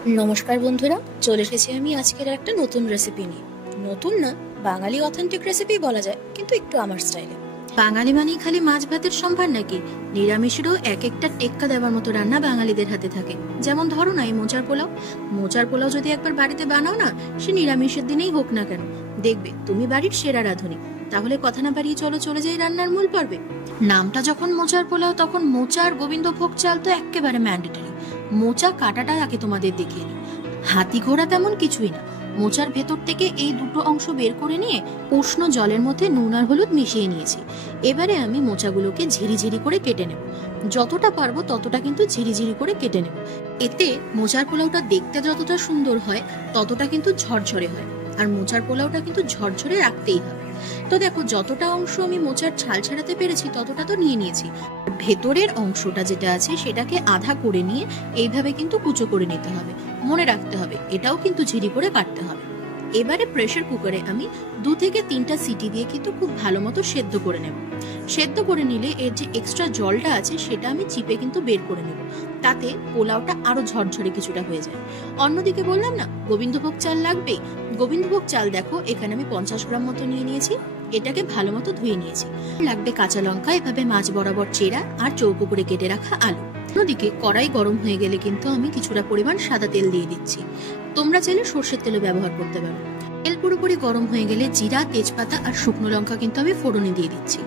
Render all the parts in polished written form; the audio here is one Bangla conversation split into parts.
নমস্কার বন্ধুরা, চলে এসেছি আমি আজকের একটা নতুন রেসিপি নিয়ে। নতুন না, বাঙালি অথেন্টিক রেসিপি বলা যায়, কিন্তু একটু আমার স্টাইলে। বাঙালি মানেই খালি মাছ ভাতের সম্ভার নাকি? নিরামিষেরও এক একটা টেক্কা দেওয়ার মতো রান্না বাঙালিদের হাতে থাকে। যেমন ধরো না এই মোচার পোলাও। মোচার পোলাও যদি একবার বাড়িতে বানাও না, সে নিরামিষের দিনেই হোক না কেন, দেখবে তুমি বাড়ির সেরা রাঁধুনি। তাহলে কথা না বাড়িয়ে চলে যাই রান্নার মূল পর্বে। নামটা যখন মোচার পোলাও, তখন মোচা আর গোবিন্দভোগ চাল তো একেবারে ম্যান্ডেটরি। মোচা কাটাটা আগে তোমাদের দেখিয়ে নিই। হাতি ঘোড়া তেমন কিছুই না। মোচার ভেতর থেকে এই দুটো অংশ বের করে নিয়ে উষ্ণ জলের মধ্যে নুন আর হলুদ মিশিয়ে নিয়েছি। এবারে আমি মোচাগুলোকে ঝিরিঝিরি করে কেটে নেব। যতটা পারবো ততটা কিন্তু ঝিরিঝিরি করে কেটে নেব। এতে মোচার পোলাওটা দেখতে যতটা সুন্দর হয়, ততটা কিন্তু ঝরঝরে হয়। আর মোচার পোলাওটা কিন্তু ঝরঝরে রাখতেই হবে। তো দেখো, যতটা অংশ আমি মোচার ছাল ছাড়াতে পেরেছি ততটা তো নিয়ে নিয়েছি। ভেতরের অংশটা যেটা আছে সেটাকে আধা করে নিয়ে এইভাবে কিন্তু কুচো করে নিতে হবে। মনে রাখতে হবে এটাও কিন্তু ঝিরি করে কাটতে হবে। এবারে প্রেসার কুকারে আমি 2 থেকে 3টা সিটি দিয়ে কিন্তু খুব ভালো মতো সেদ্ধ করে নেব। সেদ্ধ করে নিলে এর যে এক্সট্রা জলটা আছে সেটা আমি চিপে কিন্তু বের করে নেব। তাতে পোলাওটা আরো ঝরঝরে কিছুটা হয়ে যায়। অন্যদিকে বললাম না, গোবিন্দভোগ চাল লাগবে। গোবিন্দভোগ চাল দেখো, এখানে আমি 50 গ্রাম মতো নিয়ে নিয়েছি। এটাকে ভালো মতো ধুয়ে নিয়েছি। লাগবে কাঁচা লঙ্কা, এভাবে মাছ বরাবর চেরা, আর চৌকো করে কেটে রাখা আলু। অন্যদিকে কড়াই গরম হয়ে গেলে কিন্তু আমি কিছুটা পরিমাণ সাদা তেল দিয়ে দিচ্ছি। তোমরা চাইলে সর্ষের তেলও ব্যবহার করতে পারো। তেল পুরোপুরি গরম হয়ে গেলে জিরা, তেজপাতা আর শুকনো লঙ্কা কিন্তু আমি ফোড়নে দিয়ে দিচ্ছি।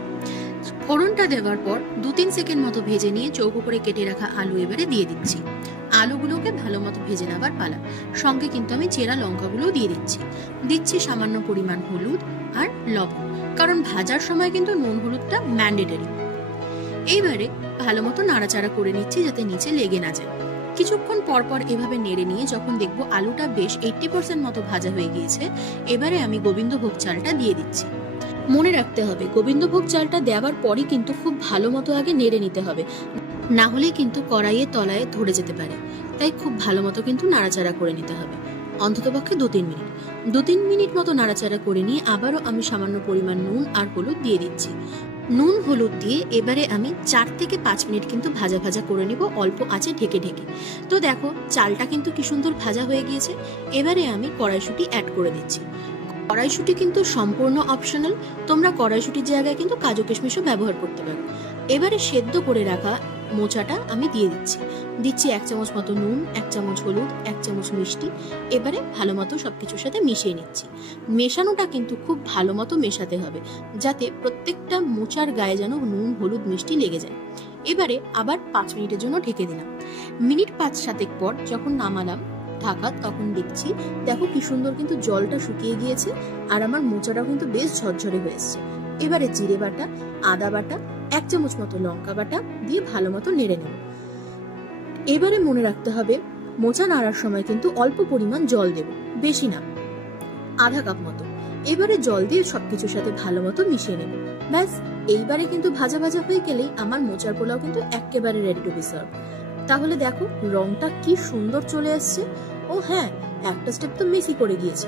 ফোড়নটা দেওয়ার পর 2-3 সেকেন্ড মতো ভেজে নিয়ে চৌকো করে কেটে রাখা আলু এবারে দিয়ে দিচ্ছি। আলুগুলোকে ভালো মতো ভেজে নেবার পালা। সঙ্গে কিন্তু আমি চেরা লঙ্কাগুলো দিয়ে দিচ্ছি সামান্য পরিমাণ হলুদ আর লবণ, কারণ ভাজার সময় কিন্তু নুন হলুদটা ম্যান্ডেটরি। এইবারে ভালো মতো নাড়াচাড়া করে নিচ্ছি যাতে নিচে লেগে না যায়। কিছুক্ষণ পরপর এভাবে নেড়ে নিয়ে যখন দেখবো আলুটা বেশ 80% মতো ভাজা হয়ে গিয়েছে, এবারে আমি গোবিন্দভোগ চালটা দিয়ে দিচ্ছি। মনে রাখতে হবে গোবিন্দভোগ চালটা দেওয়ার পরই কিন্তু খুব ভালো মতো আগে নেড়ে নিতে হবে, না হলে কিন্তু কড়াইয়ের তলায় ধরে যেতে পারে। তাই খুব ভালো মতো কিন্তু নাড়াচাড়া করে নিতে হবে, অন্ততপক্ষে 2-3 মিনিট মতো নাড়াচাড়া করে নিয়ে আবারও আমি সামান্য পরিমাণ নুন আর হলুদ দিয়ে দিচ্ছি। নুন হলুদ দিয়ে এবারে আমি 4 থেকে 5 মিনিট কিন্তু ভাজা ভাজা করে নিব, অল্প আঁচে ঢেকে ঢেকে। তো দেখো, চালটা কিন্তু কি সুন্দর ভাজা হয়ে গিয়েছে। এবারে আমি কড়াইশুঁটি অ্যাড করে দিচ্ছি। কড়াইশুঁটি কিন্তু সম্পূর্ণ অপশনাল, তোমরা কড়াইশুঁটির জায়গায় কিন্তু কাজু কিশমিশও ব্যবহার করতে পারো। এবারে সেদ্ধ করে রাখা মোচাটা আমি দিয়ে দিচ্ছি 1 চামচ মতো নুন, 1 চামচ হলুদ, 1 চামচ মিষ্টি। এবারে ভালো মতো সবকিছুর সাথে মিশিয়ে নিচ্ছি। মেশানোটা কিন্তু খুব ভালো মতো মেশাতে হবে, যাতে প্রত্যেকটা মোচার গায়ে যেন নুন হলুদ মিষ্টি লেগে যায়। এবারে আবার 5 মিনিটের জন্য ঢেকে দিলাম। মিনিট 5-7 পর যখন নামালাম ঢাকা, তখন দেখছি দেখো কি সুন্দর কিন্তু জলটা শুকিয়ে গিয়েছে, আর আমার মোচাটাও কিন্তু বেশ ঝরঝরে হয়ে এসছে। এবারে জিরে বাটা, আদা বাটা, 1 চামচ মতো লঙ্কা বাটা দিয়ে ভালো মতো নেড়ে নেব। এবারে মনে রাখতে হবে মোচা নাড়ার সময় কিন্তু অল্প পরিমাণ জল দেব, বেশি না, আধা কাপ মতো। এবারে জল দিয়ে সবকিছুর সাথে ভালো মতো মিশিয়ে নেব। ব্যাস, এইবারে কিন্তু ভাজা ভাজা হয়ে গেলেই আমার মোচার পোলাও কিন্তু একেবারে রেডি টু বি সার্ভ। তাহলে দেখো রংটা কি সুন্দর চলে আসছে। ও হ্যাঁ, একটা স্টেপ তো মিসই করে গিয়েছি।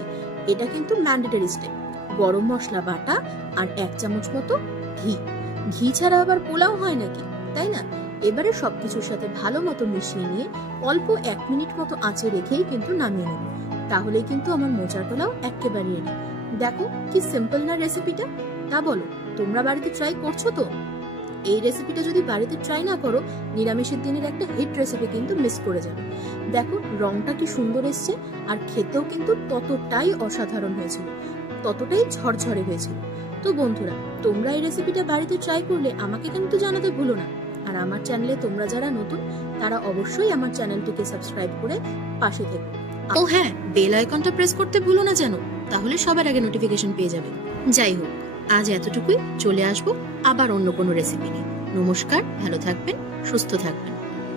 এটা কিন্তু ম্যান্ডেটরি স্টেপ। গরম মশলা বাটা আর 1 চামচ মতো ঘি ছাড়া আবার পোলাও হয় নাকি, তাই না? এবারে সবকিছুর সাথে ভালো মতো মিশিয়ে নিয়ে অল্প 1 মিনিট মতো আঁচে রেখেই কিন্তু নামিয়ে নেব। তাহলেই কিন্তু আমার মোচার পোলাও একেবারে রেডি। দেখো কি সিম্পল না রেসিপিটা। তা বলো, তোমরা বাড়িতে ট্রাই করছো তো? এই রেসিপিটা যদি বাড়িতে ট্রাই না করো, নিরামিষের দিনের একটা হিট রেসিপি কিন্তু মিস করে যাবে। দেখো রংটা কি সুন্দর এসছে, আর খেতেও কিন্তু ততটাই অসাধারণ হয়েছিল, ততটাই ঝরঝরে হয়েছিল। তো বন্ধুরা, তোমরা এই রেসিপিটা বাড়িতে ট্রাই করলে আমাকে কিন্তু জানাতে ভুলো না। আর আমার চ্যানেলে তোমরা যারা নতুন, তারা অবশ্যই আমার চ্যানেলটিকে সাবস্ক্রাইব করে পাশে থেকো। ও হ্যাঁ, বেল আইকনটা প্রেস করতে ভুলো না যেন, তাহলে সবার আগে নোটিফিকেশন পেয়ে যাবে। যাই হোক, আজ এতটুকুই। চলে আসবো আবার অন্য কোনো রেসিপি নিয়ে। নমস্কার, ভালো থাকবেন, সুস্থ থাকবেন।